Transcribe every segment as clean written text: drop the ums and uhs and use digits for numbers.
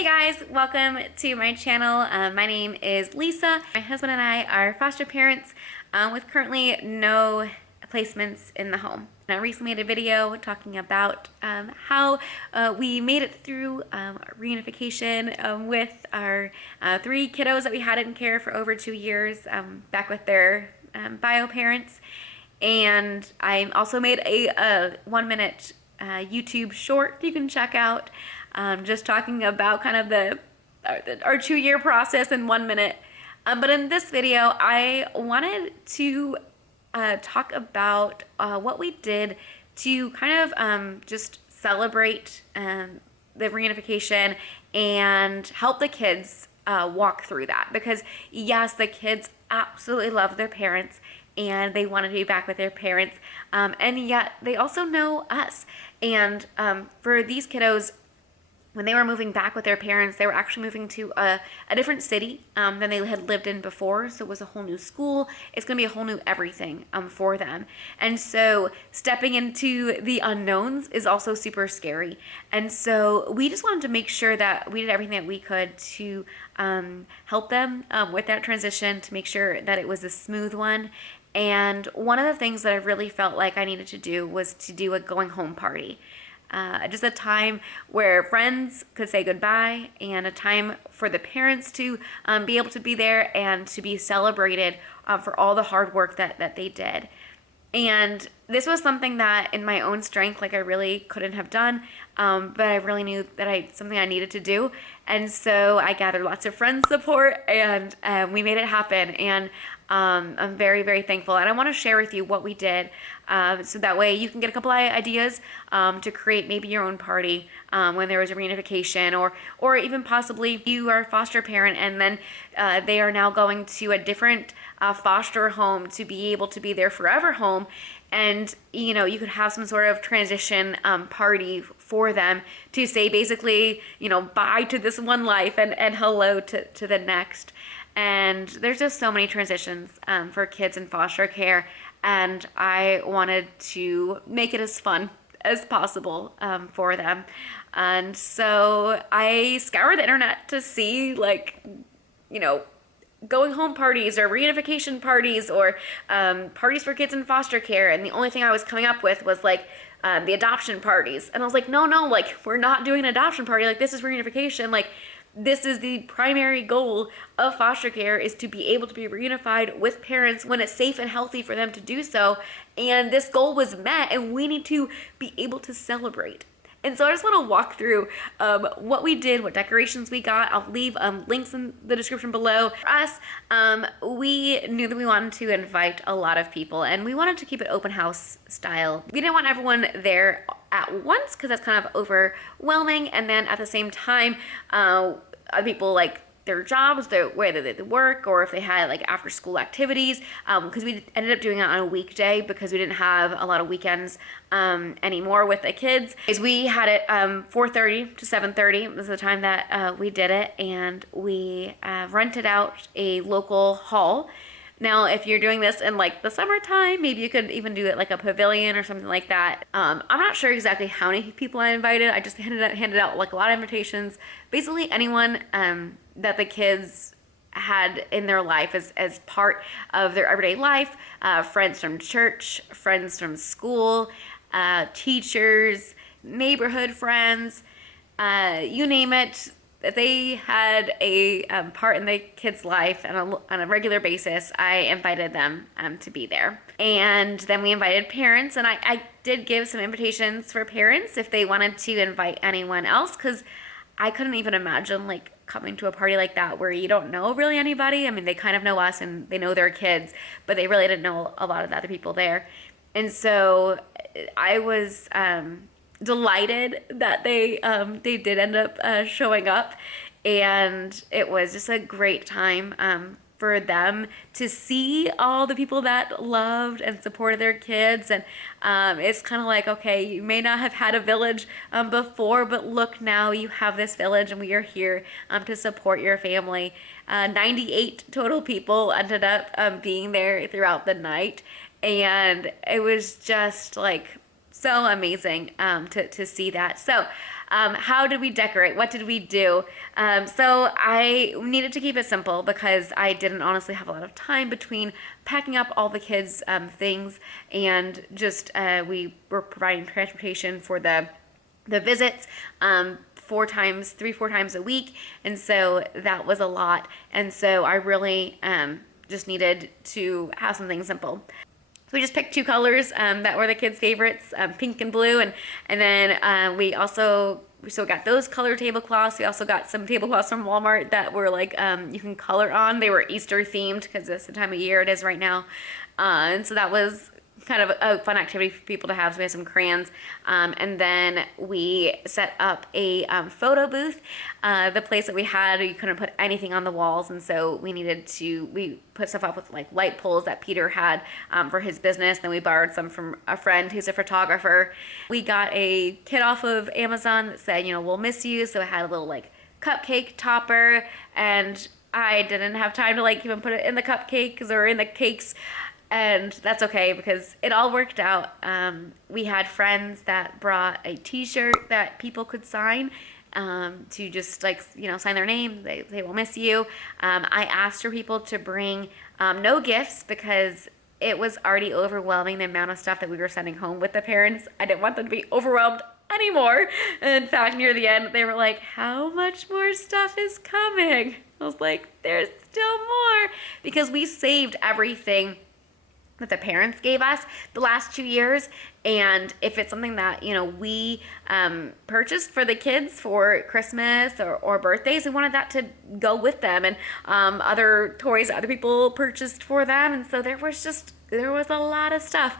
Hey guys, welcome to my channel. My name is Lisa. My husband and I are foster parents with currently no placements in the home. And I recently made a video talking about how we made it through reunification with our 3 kiddos that we had in care for over 2 years, back with their bio parents. And I also made a 1-minute YouTube short you can check out, just talking about kind of our 2-year process in 1 minute. But in this video, I wanted to talk about what we did to kind of just celebrate the reunification and help the kids walk through that. Because yes, the kids absolutely love their parents and they want to be back with their parents, and yet they also know us. And for these kiddos, when they were moving back with their parents, they were actually moving to a different city than they had lived in before. So it was a whole new school. It's going to be a whole new everything for them. And so stepping into the unknowns is also super scary. And so we just wanted to make sure that we did everything that we could to help them with that transition, to make sure that it was a smooth one. And one of the things that I really felt like I needed to do was to do a going home party. Just a time where friends could say goodbye, and a time for the parents to be able to be there and to be celebrated for all the hard work that they did. And this was something that in my own strength, like I really couldn't have done, but I really knew that something I needed to do. And so I gathered lots of friends' support, and we made it happen. And I'm very, very thankful. And I want to share with you what we did, so that way you can get a couple of ideas to create maybe your own party when there was a reunification, or even possibly you are a foster parent and then they are now going to a different foster home to be able to be their forever home. And you know, you could have some sort of transition party for them to say basically, you know, bye to this one life and hello to the next. And there's just so many transitions for kids in foster care, and I wanted to make it as fun as possible for them. And so I scoured the internet to see, like, you know, going home parties or reunification parties or parties for kids in foster care, and the only thing I was coming up with was like the adoption parties. And I was like, no, like, we're not doing an adoption party. Like, this is reunification. Like, this is the primary goal of foster care, is to be able to be reunified with parents when it's safe and healthy for them to do so. And this goal was met, and we need to be able to celebrate. And so I just want to walk through what we did, what decorations we got. I'll leave links in the description below. For us, we knew that we wanted to invite a lot of people, and we wanted to keep it open house style. We didn't want everyone there at once because that's kind of overwhelming. And then at the same time, people, like, their jobs, whether they work or if they had like after school activities, because we ended up doing it on a weekday because we didn't have a lot of weekends anymore with the kids. We had it 4:30 to 7:30 was the time that we did it, and we rented out a local hall. Now, if you're doing this in like the summertime, maybe you could even do it like a pavilion or something like that. I'm not sure exactly how many people I invited. I just handed out like a lot of invitations. Basically anyone that the kids had in their life as part of their everyday life, friends from church, friends from school, teachers, neighborhood friends, you name it. They had a part in the kids' life, and on a regular basis, I invited them to be there. And then we invited parents, and I did give some invitations for parents if they wanted to invite anyone else, because I couldn't even imagine like coming to a party like that where you don't know really anybody. I mean, they kind of know us and they know their kids, but they really didn't know a lot of the other people there. And so I was delighted that they did end up showing up, and it was just a great time for them to see all the people that loved and supported their kids. And it's kind of like, okay, you may not have had a village before, but look, now you have this village, and we are here to support your family. 98 total people ended up being there throughout the night, and it was just like so amazing to see that. So How did we decorate? What did we do? So I needed to keep it simple because I didn't honestly have a lot of time between packing up all the kids' things and just we were providing transportation for the visits 4 times a week, and so that was a lot, and so I really just needed to have something simple. So we just picked 2 colors that were the kids' favorites, pink and blue, and then we got those color tablecloths. We also got some tablecloths from Walmart that were like you can color on. They were Easter themed because that's the time of year it is right now, and so that was kind of a fun activity for people to have. So we had some crayons, and then we set up a photo booth. The place that we had, you couldn't put anything on the walls, and so we put stuff up with like light poles that Peter had for his business. Then we borrowed some from a friend who's a photographer. We got a kit off of Amazon that said, we'll miss you. So it had a little like cupcake topper, and I didn't have time to like even put it in the cupcakes or in the cakes. And that's okay because it all worked out. We had friends that brought a t-shirt that people could sign to just like, sign their name. They will miss you. I asked for people to bring no gifts because it was already overwhelming the amount of stuff that we were sending home with the parents. I didn't want them to be overwhelmed anymore. In fact, near the end, they were like, how much more stuff is coming? I was like, there's still more, because we saved everything that the parents gave us the last 2 years. And if it's something that, we purchased for the kids for Christmas or birthdays, we wanted that to go with them, and other toys that other people purchased for them. And so there was a lot of stuff.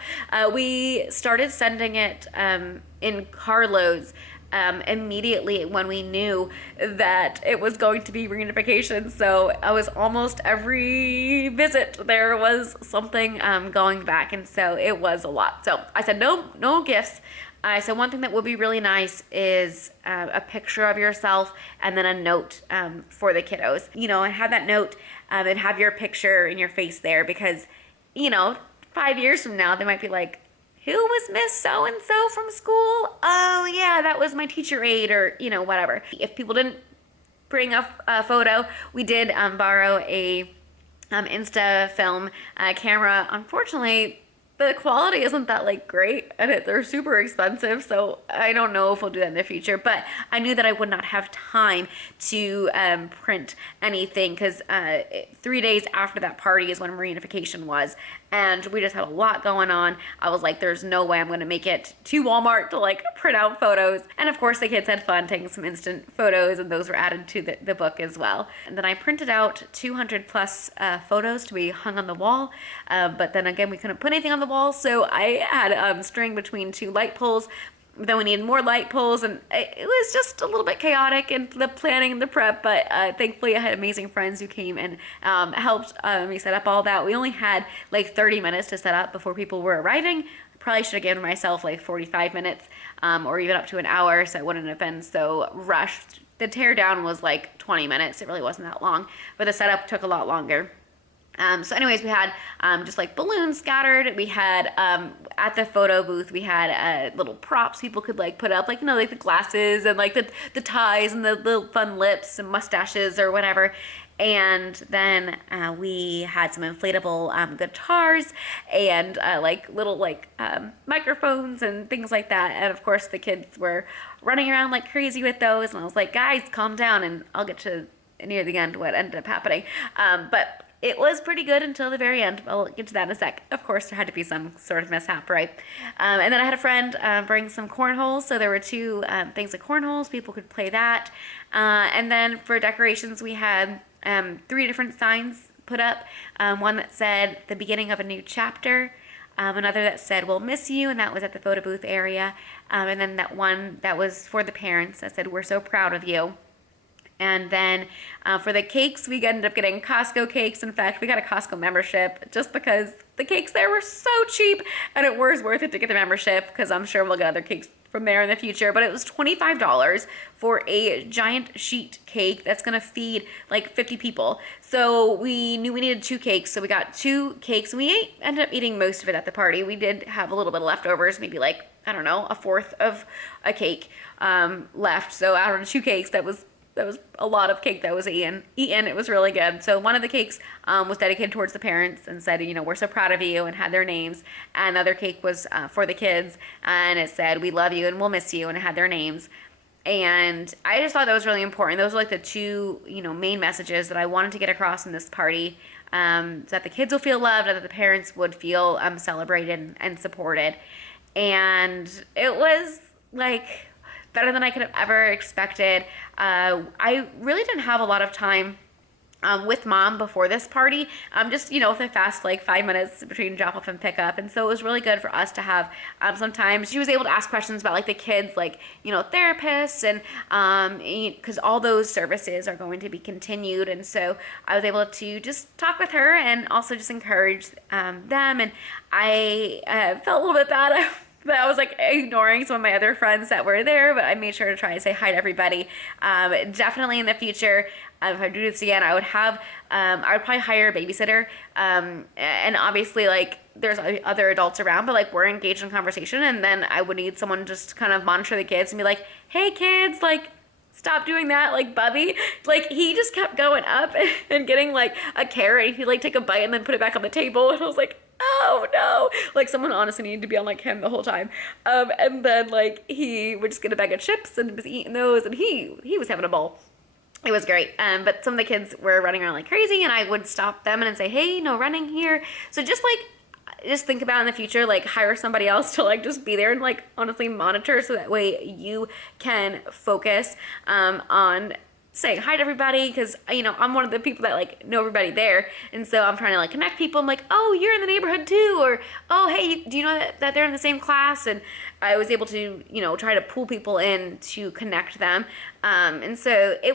We started sending it in carloads immediately when we knew that it was going to be reunification. So I was almost every visit there was something going back, and so it was a lot. So I said no gifts. I said one thing that would be really nice is a picture of yourself and then a note for the kiddos. And have that note and have your picture and your face there, because 5 years from now they might be like, who was Miss so-and-so from school? Oh yeah, that was my teacher aide, or whatever. If people didn't bring a photo, we did borrow a Insta film camera. Unfortunately, the quality isn't that like great, and they're super expensive, so I don't know if we'll do that in the future. But I knew that I would not have time to print anything, because 3 days after that party is when reunification was, and we just had a lot going on. I was like, there's no way I'm going to make it to Walmart to like print out photos. And of course the kids had fun taking some instant photos, and those were added to the book as well. And then I printed out 200 plus photos to be hung on the wall, but then again we couldn't put anything on the wall, so I had string between 2 light poles. Then we needed more light poles, and it was just a little bit chaotic in the planning and the prep, but thankfully I had amazing friends who came and helped me set up all that. We only had like 30 minutes to set up before people were arriving. Probably should have given myself like 45 minutes or even up to an hour, so it wouldn't have been so rushed. The tear down was like 20 minutes. It really wasn't that long, but the setup took a lot longer. So anyways, we had just like balloons scattered. We had at the photo booth, we had little props people could like put up, like like the glasses and like the ties and the little fun lips and mustaches or whatever. And then we had some inflatable guitars and like little like microphones and things like that. And of course the kids were running around like crazy with those. And I was like, guys, calm down, and I'll get to near the end what ended up happening. But it was pretty good until the very end. I'll get to that in a sec. Of course, there had to be some sort of mishap, right? And then I had a friend bring some cornholes. So there were 2 things of cornholes. People could play that. And then for decorations, we had 3 different signs put up. One that said the beginning of a new chapter. Another that said we'll miss you, and that was at the photo booth area. And then that one that was for the parents that said we're so proud of you. And then for the cakes, we ended up getting Costco cakes. In fact, we got a Costco membership just because the cakes there were so cheap, and it was worth it to get the membership, because I'm sure we'll get other cakes from there in the future. But it was $25 for a giant sheet cake that's gonna feed like 50 people. So we knew we needed 2 cakes, so we got 2 cakes, and we ended up eating most of it at the party. We did have a little bit of leftovers, maybe like I don't know, a fourth of a cake left. So out of 2 cakes, that was a lot of cake that was eaten. It was really good. So one of the cakes was dedicated towards the parents and said, you know, we're so proud of you, and had their names. And the other cake was for the kids, and it said, we love you and we'll miss you, and it had their names. And I just thought that was really important. Those were like the two, you know, main messages that I wanted to get across in this party. So that the kids will feel loved, and that the parents would feel celebrated and supported. And it was like better than I could have ever expected. I really didn't have a lot of time with mom before this party, just, you know, with a fast like 5 minutes between drop off and pick up. And so it was really good for us to have some time. She was able to ask questions about like the kids, like, you know, therapists, and because all those services are going to be continued. And so I was able to just talk with her and also just encourage them. And I felt a little bit bad. But I was like ignoring some of my other friends that were there, but I made sure to try to say hi to everybody. Definitely in the future, if I do this again, I would probably hire a babysitter. And obviously, like, there's other adults around, but like, we're engaged in conversation, and then I would need someone to just kind of monitor the kids and be like, hey kids, like, stop doing that, like Bubby. Like, he just kept going up and getting like a carrot. He'd like take a bite and then put it back on the table, and I was like, oh no, like someone honestly needed to be on like him the whole time. And then like he would just get a bag of chips and was eating those, and he was having a ball. It was great. But some of the kids were running around like crazy, and I would stop them and say, hey, no running here. So just think about in the future, like hire somebody else to like just be there and like honestly monitor, so that way you can focus on saying hi to everybody, because, you know, I'm one of the people that like know everybody there, and so I'm trying to like connect people. I'm like, oh, you're in the neighborhood too, or oh, hey, do you know that they're in the same class? And I was able to, you know, try to pull people in to connect them. And so I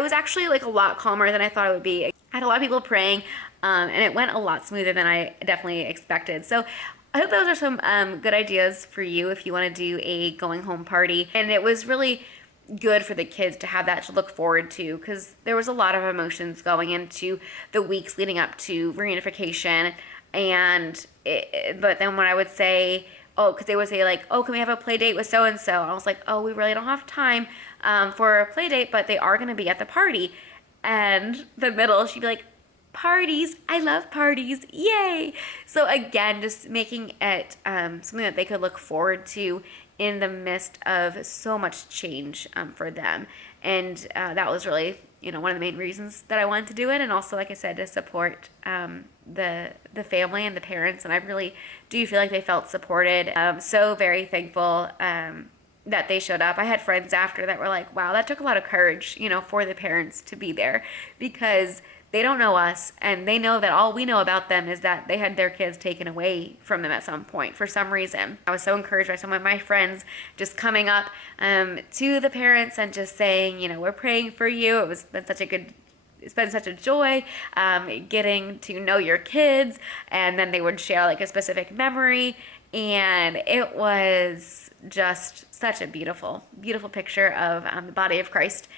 was actually like a lot calmer than I thought it would be. I had a lot of people praying, and it went a lot smoother than I definitely expected. So I hope those are some good ideas for you if you want to do a going home party. And it was really good for the kids to have that to look forward to, because there was a lot of emotions going into the weeks leading up to reunification. But then when I would say, oh, because they would say like, oh, can we have a play date with so and so? And I was like, oh, we really don't have time for a play date, but they are going to be at the party. And the middle, she'd be like, parties, I love parties, yay! So again, just making it something that they could look forward to in the midst of so much change for them. And that was really, you know, one of the main reasons that I wanted to do it. And also, like I said, to support the family and the parents. And I really do feel like they felt supported. So very thankful that they showed up. I had friends after that were like, wow, that took a lot of courage, you know, for the parents to be there, because they don't know us, and they know that all we know about them is that they had their kids taken away from them at some point for some reason. I was so encouraged by some of my friends just coming up to the parents and just saying, you know, we're praying for you. It's been such a joy getting to know your kids. And then they would share like a specific memory, and it was just such a beautiful, beautiful picture of the body of Christ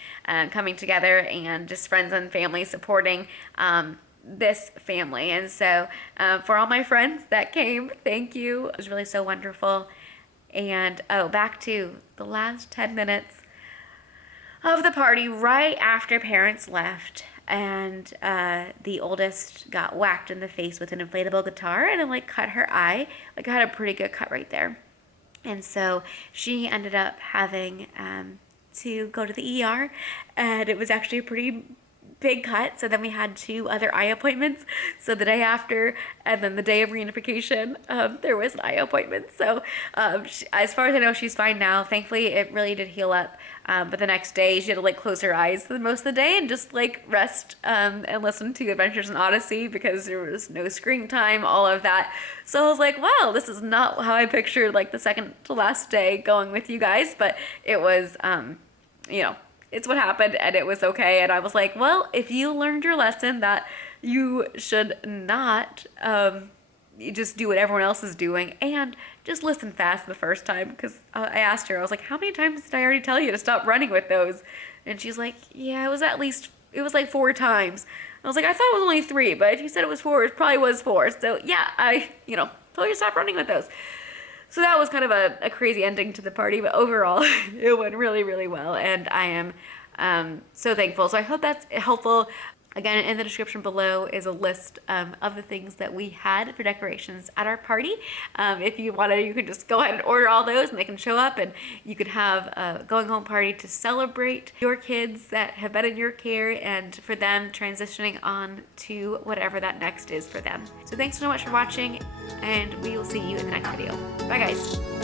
coming together, and just friends and family supporting this family. And so for all my friends that came, thank you. It was really so wonderful. And back to the last 10 minutes of the party, right after parents left, and the oldest got whacked in the face with an inflatable guitar, and it like cut her eye. Like, I had a pretty good cut right there. And so she ended up having to go to the ER, and it was actually a pretty big cut. So then we had 2 other eye appointments. So the day after, and then the day of reunification, there was an eye appointment. So as far as I know, she's fine now. Thankfully, it really did heal up. But the next day, she had to like close her eyes for most of the day and just like rest and listen to Adventures in Odyssey, because there was no screen time, all of that. So I was like, wow, this is not how I pictured like the second to last day going with you guys. But it was, you know, it's what happened, and it was okay. And I was like, well, if you learned your lesson that you should not you just do what everyone else is doing, and just listen fast the first time, because I asked her, I was like, how many times did I already tell you to stop running with those? And she's like, yeah, it was like 4 times. I was like, I thought it was only 3, but if you said it was 4, it probably was 4. So yeah, I, you know, told you to stop running with those. So that was kind of a crazy ending to the party, but overall it went really, really well, and I am so thankful. So I hope that's helpful. Again, in the description below is a list of the things that we had for decorations at our party. If you want to, you can just go ahead and order all those and they can show up, and you could have a going home party to celebrate your kids that have been in your care and for them transitioning on to whatever that next is for them. So thanks so much for watching, and we will see you in the next video. Bye guys.